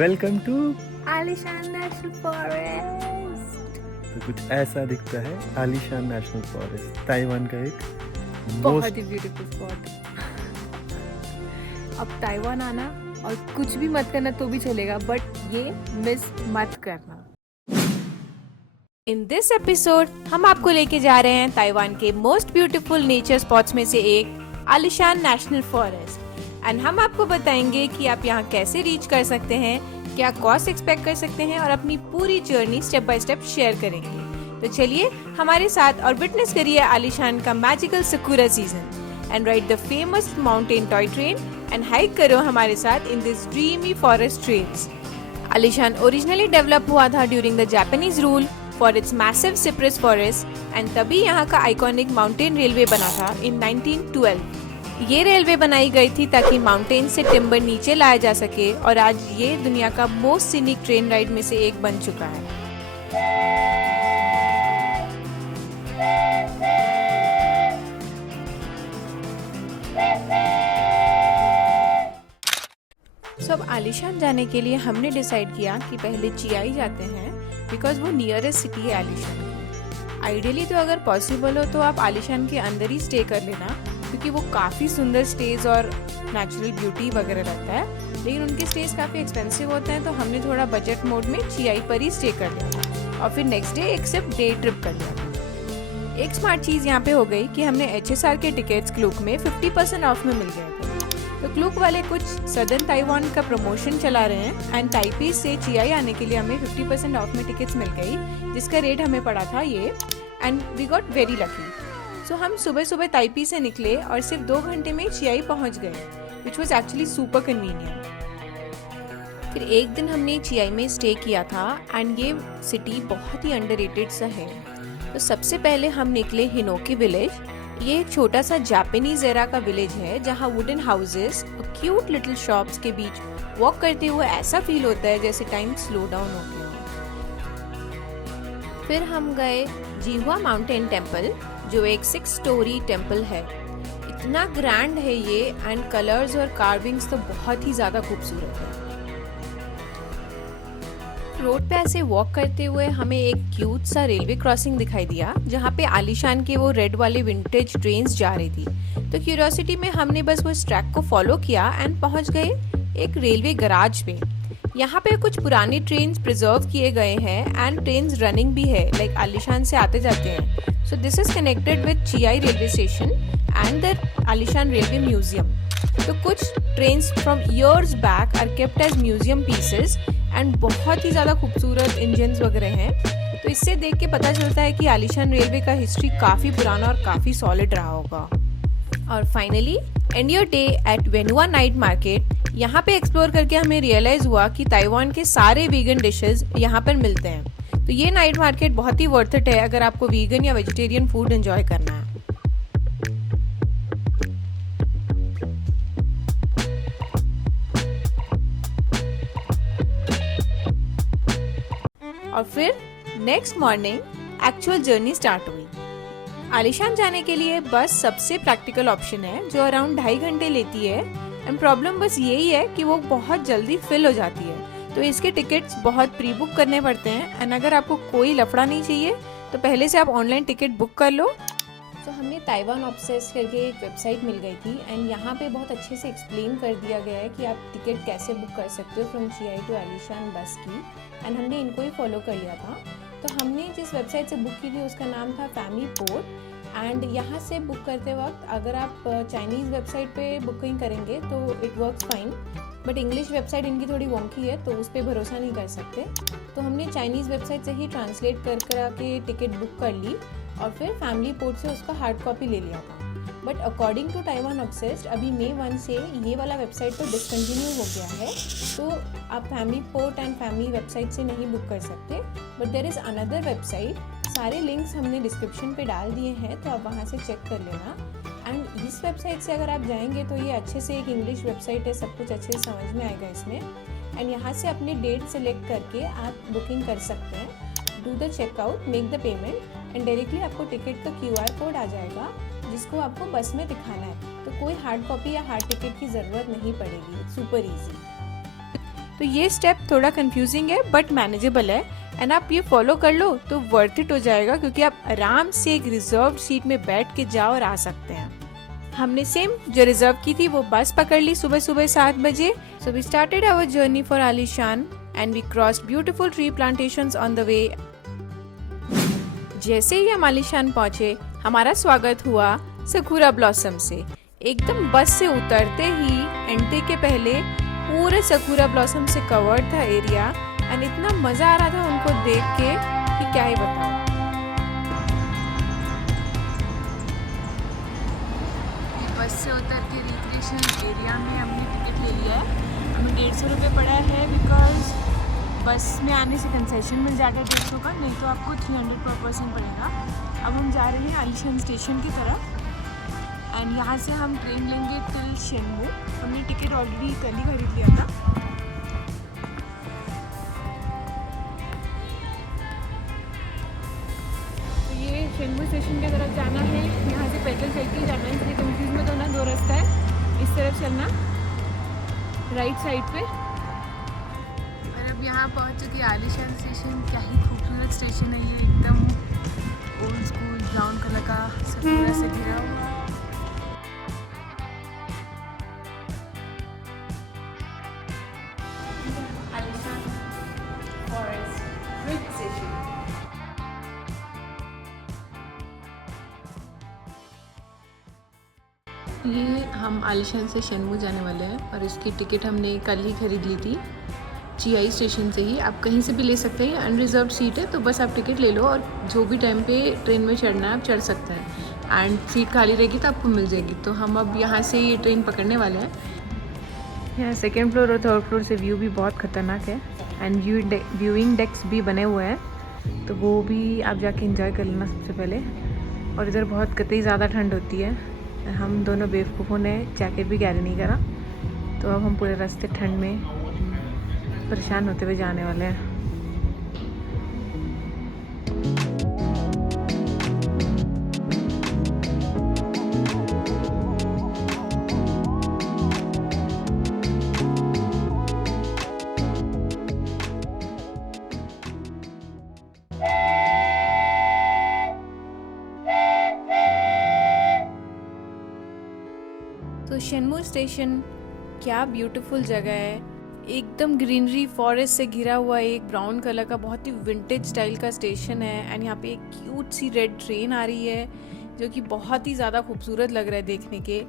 Welcome to. Alishan national forest. तो कुछ ऐसा दिखता है आलीशान नेशनल फॉरेस्ट, ताइवान का एक बहुत ही ब्यूटीफुल स्पॉट। अब ताइवान आना और कुछ भी मत करना तो भी चलेगा, बट ये मिस मत करना। इन दिस एपिसोड हम आपको लेके जा रहे हैं ताइवान के मोस्ट ब्यूटीफुल नेचर स्पॉट्स में से एक आलीशान नेशनल फॉरेस्ट। एंड हम आपको बताएंगे कि आप यहाँ कैसे रीच कर सकते हैं, क्या कॉस्ट एक्सपेक्ट कर सकते हैं और अपनी पूरी journey step by step share करेंगे। तो चलिए हमारे साथ और विटनेस करिए आलीशान का magical sakura season and ride the famous mountain toy train and hike करो हमारे साथ in this dreamy forest trails. Alishan originally develop हुआ था during the Japanese rule for its massive cypress forest and तभी यहाँ का iconic mountain railway बना था इन 1912। ये रेलवे बनाई गई थी ताकि माउंटेन से टिम्बर नीचे लाया जा सके और आज ये दुनिया का मोस्ट सीनिक ट्रेन राइड में से एक बन चुका है। अब आलीशान जाने के लिए हमने डिसाइड किया कि पहले चियाई जाते हैं बिकॉज वो नियरेस्ट सिटी है आलीशान की। आइडियली तो अगर पॉसिबल हो तो आप आलीशान के अंदर ही स्टे कर लेना क्योंकि वो काफ़ी सुंदर स्टेज और नेचुरल ब्यूटी वगैरह रहता है, लेकिन उनके स्टेज काफ़ी एक्सपेंसिव होते हैं तो हमने थोड़ा बजट मोड में चियाई पर ही स्टे कर लिया और फिर नेक्स्ट डे एक सिर्फ डे ट्रिप कर लिया। एक स्मार्ट चीज़ यहाँ पे हो गई कि हमने HSR के टिकट्स क्लूक में 50% ऑफ में मिल गए थे। तो क्लूक वाले कुछ सदर्न ताइवान का प्रमोशन चला रहे हैं एंड ताइपी से चियाई आने के लिए हमें 50% ऑफ में टिकट्स मिल गई, जिसका रेट हमें पड़ा था ये, and we got very lucky. So हम सुबह सुबह ताइपी से निकले और सिर्फ 2 घंटे में चियाई पहुंच गए, which was actually super convenient. फिर एक दिन हमने चियाई में स्टे किया था एंड ये सिटी बहुत ही अंडररेटेड सा है। तो सबसे पहले हम निकले हिनोकी विलेज। ये एक छोटा सा जापानीज एरा का विलेज है जहाँ वुडन हाउसेस और क्यूट लिटिल शॉप्स के बीच वॉक करते हुए ऐसा फील होता है जैसे टाइम स्लो डाउन हो गया। फिर हम गए जीहुआ माउंटेन टेम्पल, जो एक 6 स्टोरी टेम्पल है। इतना ग्रैंड है ये एंड कलर्स और कार्विंग्स तो बहुत ही ज्यादा खूबसूरत है। रोड पे ऐसे वॉक करते हुए हमें एक क्यूट सा रेलवे क्रॉसिंग दिखाई दिया जहाँ पे आलीशान के वो रेड वाले विंटेज ट्रेन्स जा रही थी। तो क्यूरियोसिटी में हमने बस वो ट्रैक को फॉलो किया एंड पहुँच गए एक रेलवे गैराज पे। यहाँ पे कुछ पुराने ट्रेन्स प्रिजर्व किए गए हैं एंड ट्रेन्स रनिंग भी है, लाइक आलीशान से आते जाते हैं। So this is connected with Chiayi railway station and the Alishan railway museum. तो कुछ trains from years back are kept as museum pieces and बहुत ही ज़्यादा खूबसूरत इंजन्स वगैरह हैं। तो इससे देख के पता चलता है कि आलीशान रेलवे का हिस्ट्री काफ़ी पुराना और काफ़ी सॉलिड रहा होगा। और finally end your day at Wenhua night market. यहाँ पे एक्सप्लोर करके हमें रियलाइज हुआ कि ताइवान के सारे वीगन डिशेस यहाँ पर मिलते हैं। तो ये नाइट मार्केट बहुत ही वर्थ इट है अगर आपको वीगन या वेजिटेरियन फूड एंजॉय करना है। और फिर next morning actual journey start हुई। आलीशान जाने के लिए बस सबसे प्रैक्टिकल ऑप्शन है जो अराउंड 2.5 घंटे लेती है एंड प्रॉब्लम बस यही है कि वो बहुत जल्दी फिल हो जाती है। तो इसके टिकट्स बहुत प्री बुक करने पड़ते हैं एंड अगर आपको कोई लफड़ा नहीं चाहिए तो पहले से आप ऑनलाइन टिकट बुक कर लो। तो हमें ताइवान ऑब्सेस्ड करके एक वेबसाइट मिल गई थी एंड यहाँ पे बहुत अच्छे से एक्सप्लेन कर दिया गया है कि आप टिकट कैसे बुक कर सकते हो फ्रॉम चियाई टू आलीशान बस की, एंड हमने इनको ही फॉलो कर लिया था। तो हमने जिस वेबसाइट से बुक की थी उसका नाम था फैमिली पोर्ट एंड यहाँ से बुक करते वक्त अगर आप चाइनीज़ वेबसाइट पे बुकिंग करेंगे तो it works fine, but English website इनकी थोड़ी वॉन्की है तो उस पर भरोसा नहीं कर सकते। तो हमने चाइनीज़ वेबसाइट से ही ट्रांसलेट कर के टिकट बुक कर ली और फिर फैमिली पोर्ट से उसका हार्ड कॉपी ले लिया था। But according to Taiwan obsessed अभी May 1 से ये वाला वेबसाइट तो डिसकंटिन्यू हो गया है, तो आप family port and family website से नहीं बुक कर सकते। But there is another website, सारे लिंक्स हमने डिस्क्रिप्शन पे डाल दिए हैं तो आप वहाँ से चेक कर लेना। एंड इस वेबसाइट से अगर आप जाएंगे तो ये अच्छे से एक इंग्लिश वेबसाइट है, सब कुछ अच्छे से समझ में आएगा इसमें। एंड यहाँ से अपने डेट सेलेक्ट करके आप बुकिंग कर सकते हैं, do the checkout, make the payment and directly आपको टिकट का QR कोड आ जाएगा जिसको आपको बस में दिखाना है। तो कोई हार्ड कॉपी या हार्ड टिकट की ज़रूरत नहीं पड़ेगी, सुपर ईजी। तो ये स्टेप थोड़ा कंफ्यूजिंग है बट मैनेजेबल है, एंड आप ये फॉलो कर लो तो वर्थ इट हो जाएगा, क्योंकि आप आराम से एक रिजर्व सीट में बैठ के जाओ और आ सकते हैं। हमने सेम जो रिजर्व की थी वो बस पकड़ ली सुबह सुबह 7 बजे। So we started our journey for Alishan and we crossed beautiful tree plantations on the way. जैसे ही हम आलीशान पहुंचे, हमारा स्वागत हुआ सकूरा ब्लॉसम से। एकदम बस से उतरते ही एंट्री के पहले पूरे सकूरा ब्लॉसम से कवर्ड था एरिया, एंड इतना मजा आ रहा था उनको देख के कि क्या ही बताऊं। बस से उतर के रिक्रिएशन एरिया में हमने टिकट ले लिया है। हमें 150 रुपये पड़ा है, बिकॉज बस में आने से कंसेशन मिल जाता है 150 का, नहीं तो आपको 300 पर पर्सन पड़ेगा। अब हम जा रहे हैं आलीशान स्टेशन की तरफ, एंड यहाँ से हम ट्रेन लेंगे टिल शेनमू। हमने टिकट ऑलरेडी कल ही खरीद लिया था। तो ये शेनमू स्टेशन की तरफ जाना है, यहाँ से पैदल चल के जाना है, इसलिए कंफ्यूज मत होना, 2 रास्ता है, इस तरफ चलना राइट साइड पे। और अब यहाँ पहुँच चुकी आलीशान स्टेशन। क्या ही खूबसूरत स्टेशन है ये, एकदम ओल्ड स्कूल ब्राउन कलर का सकूरा से घिरा हुआ। ये हम आलीशान से शेनमू जाने वाले हैं और इसकी टिकट हमने कल ही खरीद ली थी चियाई स्टेशन से ही। आप कहीं से भी ले सकते हैं, अनरिजर्व सीट है, तो बस आप टिकट ले लो और जो भी टाइम पे ट्रेन में चढ़ना है आप चढ़ सकते हैं, एंड सीट खाली रहेगी तो आपको मिल जाएगी। तो हम अब यहाँ से ये ट्रेन पकड़ने वाले हैं। यहाँ 2nd फ्लोर और 3rd फ्लोर से व्यू भी बहुत ख़तरनाक है, एंड व्यूइंग डेक्स भी बने हुए हैं, तो वो भी आप जाके एंजॉय कर लेना सबसे पहले। और इधर बहुत कतई ज़्यादा ठंड होती है। हम दोनों बेवकूफ़ों ने जैकेट भी कैरी नहीं करा, तो अब हम पूरे रास्ते ठंड में परेशान होते हुए जाने वाले हैं। तो शेनमू स्टेशन क्या ब्यूटीफुल जगह है, एकदम ग्रीनरी फॉरेस्ट से घिरा हुआ एक ब्राउन कलर का बहुत ही विंटेज स्टाइल का स्टेशन है, एंड यहाँ पे एक क्यूट सी रेड ट्रेन आ रही है जो कि बहुत ही ज़्यादा खूबसूरत लग रहा है देखने के।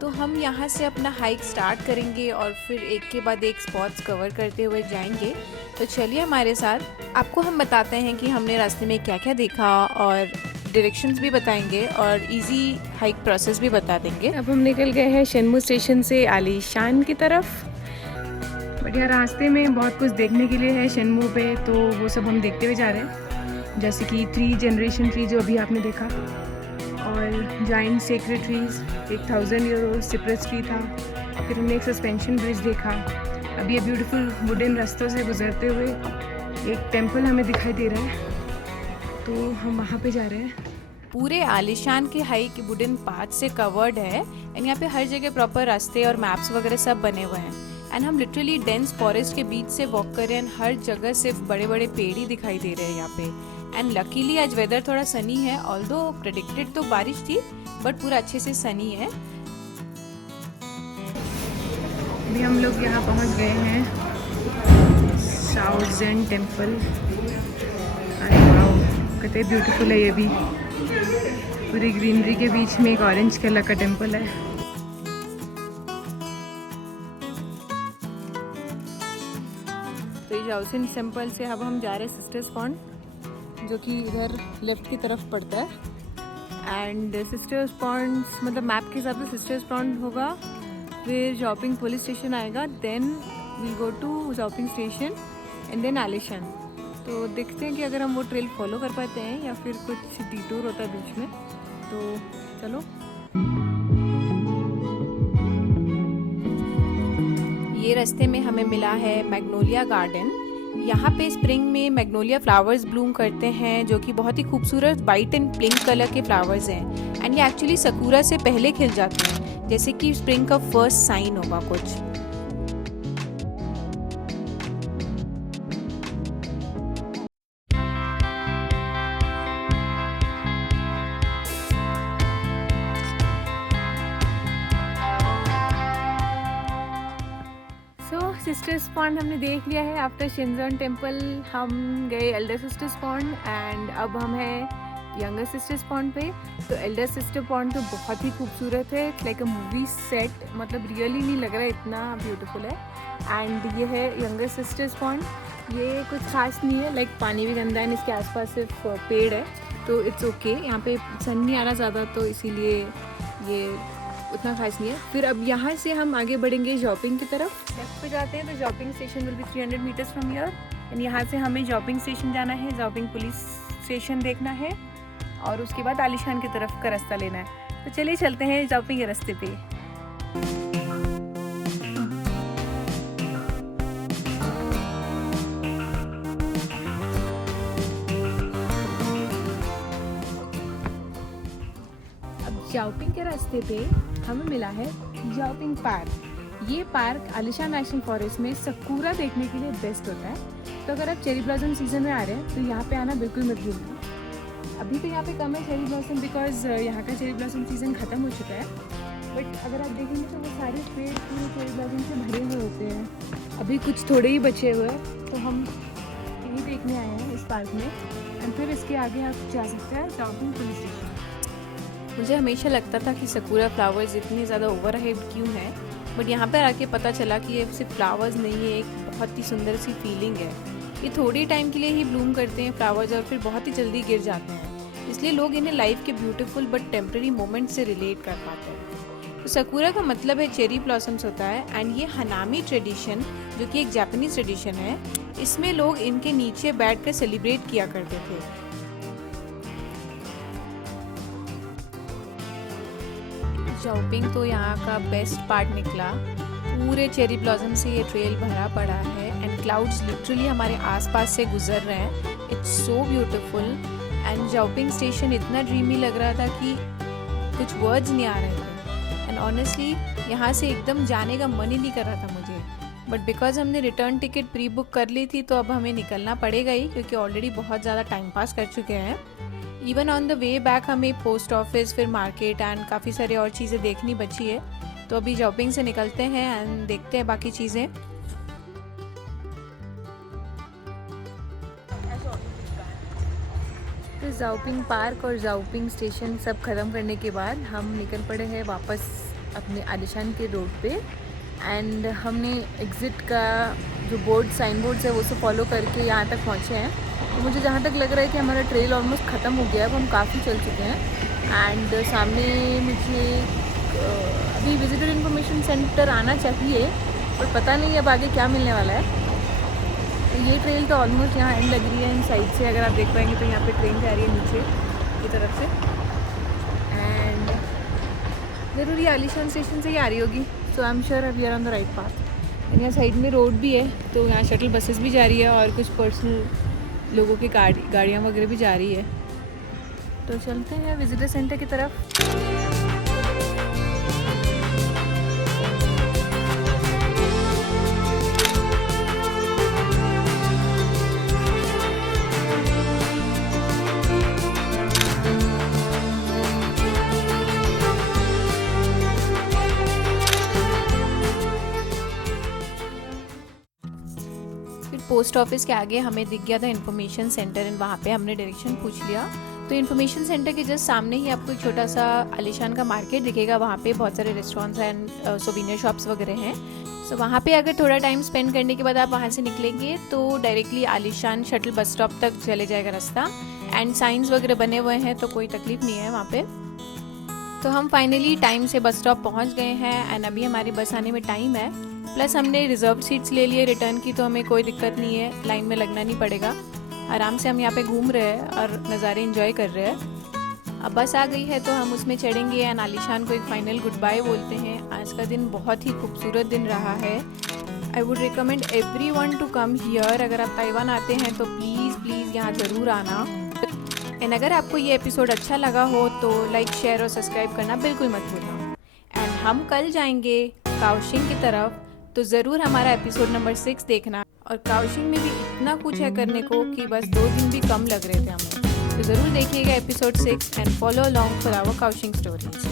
तो हम यहाँ से अपना हाइक स्टार्ट करेंगे और फिर एक के बाद एक स्पॉट्स कवर करते हुए जाएंगे। तो चलिए हमारे साथ, आपको हम बताते हैं कि हमने रास्ते में क्या क्या देखा और डायरेक्शंस भी बताएंगे और इजी हाइक प्रोसेस भी बता देंगे। अब हम निकल गए हैं शेनमू स्टेशन से आलीशान की तरफ। बढ़िया रास्ते में बहुत कुछ देखने के लिए है शेनमू पे, तो वो सब हम देखते हुए जा रहे हैं, जैसे कि 3 जनरेशन ट्री जो अभी आपने देखा, और जाइंट सेक्रेड ट्रीज, एक 1000 ईयर ओल्ड सिप्रस ट्री था। फिर हमने एक सस्पेंशन ब्रिज देखा। अब ये ब्यूटीफुल वुडन रास्तों से गुजरते हुए एक टेम्पल हमें दिखाई दे रहा है, तो हम वहाँ पे जा रहे हैं। पूरे आलीशान की हाइक वुडन पाथ से कवर्ड है, एंड यहाँ पे हर जगह प्रॉपर रास्ते और मैप्स वगैरह सब बने हुए हैं, एंड हम लिटरली डेंस फॉरेस्ट के बीच से वॉक कर रहे हैं। हर जगह सिर्फ बड़े बड़े पेड़ ही दिखाई दे रहे हैं यहाँ पे, एंड लकीली आज वेदर थोड़ा सनी है, ऑल्दो प्रेडिक्टेड तो बारिश थी बट पूरा अच्छे से सनी है। अभी हम लोग यहाँ पहुँच गए हैं साउथ ज़ेन टेम्पल। कितने ब्यूटीफुल है ये भी, पूरी ग्रीनरी के बीच में एक ऑरेंज कलर का टेम्पल है। तो ये जाओसिन टेम्पल से अब हम जा रहे हैं सिस्टर्स पॉन्ड, जो कि इधर लेफ्ट की तरफ पड़ता है। एंड सिस्टर्स पॉन्ड मतलब मैप के हिसाब से सिस्टर्स पॉन्ड होगा, फिर शॉपिंग पुलिस स्टेशन आएगा, then we go to shopping station and then Alishan. तो देखते हैं कि अगर हम वो ट्रेल फॉलो कर पाते हैं या फिर कुछ डिटूर होता है बीच में। तो चलो, ये रास्ते में हमें मिला है मैग्नोलिया गार्डन। यहाँ पे स्प्रिंग में मैग्नोलिया फ्लावर्स ब्लूम करते हैं, जो कि बहुत ही खूबसूरत वाइट एंड पिंक कलर के फ्लावर्स हैं, एंड ये एक्चुअली सकूरा से पहले खिल जाते हैं, जैसे कि स्प्रिंग का फर्स्ट साइन होगा कुछ। सिस्टर्स पॉन्ड हमने देख लिया है। आफ्टर शिनजोन टेम्पल हम गए एल्डर सिस्टर्स पॉन्ड एंड अब हम हैं यंगर सिस्टर्स पॉन्ड पे। तो एल्डर सिस्टर पॉन्ड तो बहुत ही खूबसूरत है, it's like a movie set, मतलब रियली नहीं लग रहा है, इतना ब्यूटीफुल है। एंड ये है यंगर सिस्टर्स पॉन्ड। ये कुछ खास नहीं है, लाइक पानी भी गंदा है, इसके आसपास सिर्फ पेड़ है तो इट्स ओके। यहाँ पे सन नहीं आ रहा ज़्यादा तो इसीलिए ये उतना खास नहीं है। फिर अब यहाँ से हम आगे बढ़ेंगे जॉपिंग की तरफ। लेफ्ट पे जाते हैं तो Zhaoping station will be 300 metres from here and यहाँ से हमें जॉपिंग स्टेशन जाना है, जॉपिंग पुलिस स्टेशन देखना है और उसके बाद आलिशान की तरफ का रास्ता लेना है। तो चलिए चलते हैं जॉपिंग के रास्ते पे। जाओपिंग के रास्ते पे हमें मिला है जाओपिंग पार्क। ये पार्क आलिशान नेशनल फॉरेस्ट में सकूरा देखने के लिए बेस्ट होता है। तो अगर आप चेरी ब्लॉसम सीज़न में आ रहे हैं तो यहाँ पे आना बिल्कुल मत भूलना। अभी तो यहाँ पे कम है चेरी ब्लॉसम बिकॉज यहाँ का चेरी ब्लॉसम सीज़न ख़त्म हो चुका है, बट अगर आप देखेंगे तो वो सारे पेड़ पूरे चेरी ब्लॉसम से भरे हुए होते हैं। अभी कुछ थोड़े ही बचे हुए हैं तो हम यही देखने आए हैं इस पार्क में। एंड फिर इसके आगे आप जा सकते हैं जाओपिंग पुलिस स्टेशन। मुझे हमेशा लगता था कि सकूरा फ्लावर्स इतने ज़्यादा ओवर हाइप्ड क्यों हैं, बट यहाँ पर आके पता चला कि ये सिर्फ फ्लावर्स नहीं है, एक बहुत ही सुंदर सी फीलिंग है। ये थोड़ी टाइम के लिए ही ब्लूम करते हैं फ्लावर्स और फिर बहुत ही जल्दी गिर जाते हैं, इसलिए लोग इन्हें लाइफ के ब्यूटीफुल बट टेम्प्रेरी मोमेंट से रिलेट कर पाते हैं। तो सकूरा का मतलब है चेरी ब्लॉसम्स होता है एंड ये हनामी ट्रेडिशन जो कि एक जापानीज ट्रेडिशन है, इसमें लोग इनके नीचे बैठ कर सेलिब्रेट किया करते थे। जाओपिंग तो यहाँ का बेस्ट पार्ट निकला, पूरे चेरी ब्लॉसम से ये ट्रेल भरा पड़ा है एंड क्लाउड्स लिटरली हमारे आसपास से गुजर रहे हैं। It's so beautiful and Zhaoping station इतना ड्रीमी लग रहा था कि कुछ वर्ड्स नहीं आ रहे थे एंड ऑनेस्टली यहाँ से एकदम जाने का मन ही नहीं कर रहा था मुझे, बट बिकॉज हमने रिटर्न टिकट प्री बुक कर ली थी तो अब हमें निकलना पड़ेगा ही, क्योंकि ऑलरेडी बहुत ज़्यादा टाइम पास कर चुके हैं। Even on the way back हमें पोस्ट ऑफिस फिर मार्केट एंड काफ़ी सारी और चीज़ें देखनी बची है। तो अभी जॉपिंग से निकलते हैं एंड देखते हैं बाकी चीज़ें। तो जाओपिंग पार्क और जाओपिंग स्टेशन सब ख़त्म करने के बाद हम निकल पड़े हैं वापस अपने आलिशान के रोड पे एंड हमने एग्ज़िट का जो साइन बोर्ड्स है वो सब फॉलो करके यहाँ तक पहुँचे हैं। तो मुझे जहाँ तक लग रहा है कि हमारा ट्रेल ऑलमोस्ट ख़त्म हो गया है, अब हम काफ़ी चल चुके हैं एंड सामने मुझे अभी विजिटर इन्फॉर्मेशन सेंटर आना चाहिए पर पता नहीं अब आगे क्या मिलने वाला है। तो ये ट्रेल तो ऑलमोस्ट यहाँ एंड लग रही है इन साइड से, अगर आप देख पाएंगे तो यहाँ पे ट्रेन जा रही है नीचे की तरफ से एंड ज़रूर ये आलिशान स्टेशन से ही आ रही होगी। So I am sure we are on the right path. यहाँ साइड में रोड भी है तो यहाँ शटल बसेस भी जा रही है और कुछ पर्सनल लोगों की गाड़ियाँ वगैरह भी जा रही है। तो चलते हैं विजिटर सेंटर की तरफ। पोस्ट ऑफिस के आगे हमें दिख गया था इन्फॉर्मेशन सेंटर एंड वहाँ पे हमने डायरेक्शन पूछ लिया। तो इन्फॉर्मेशन सेंटर के जस्ट सामने ही आपको एक छोटा सा आलिशान का मार्केट दिखेगा, वहाँ पे बहुत सारे रेस्टोरेंट्स एंड सोवेनियर शॉप्स वगैरह हैं। सो वहाँ पे अगर थोड़ा टाइम स्पेंड करने के बाद आप वहाँ से निकलेंगे तो डायरेक्टली आलिशान शटल बस स्टॉप तक चले जाएगा रास्ता एंड साइंस वगैरह बने हुए हैं तो कोई तकलीफ नहीं है वहाँ पे। तो हम फाइनली टाइम से बस स्टॉप पहुँच गए हैं एंड अभी हमारी बस आने में टाइम है, प्लस हमने रिजर्व सीट्स ले लिए रिटर्न की तो हमें कोई दिक्कत नहीं है, लाइन में लगना नहीं पड़ेगा। आराम से हम यहाँ पे घूम रहे हैं और नज़ारे एंजॉय कर रहे हैं। अब बस आ गई है तो हम उसमें चढ़ेंगे एंड आलिशान को एक फाइनल गुड बाय बोलते हैं। आज का दिन बहुत ही खूबसूरत दिन रहा है। I would recommend everyone to come here. अगर आप ताइवान आते हैं तो प्लीज़ यहाँ ज़रूर आना। एंड अगर आपको ये एपिसोड अच्छा लगा हो तो लाइक शेयर और सब्सक्राइब करना बिल्कुल मत भूलना। एंड हम कल जाएंगे काओशिंग की तरफ, तो ज़रूर हमारा एपिसोड नंबर 6 देखना। और काओशिंग में भी इतना कुछ है करने को कि बस 2 दिन भी कम लग रहे थे हमें। तो ज़रूर देखिएगा episode 6 and follow along for our Kaohsiung stories.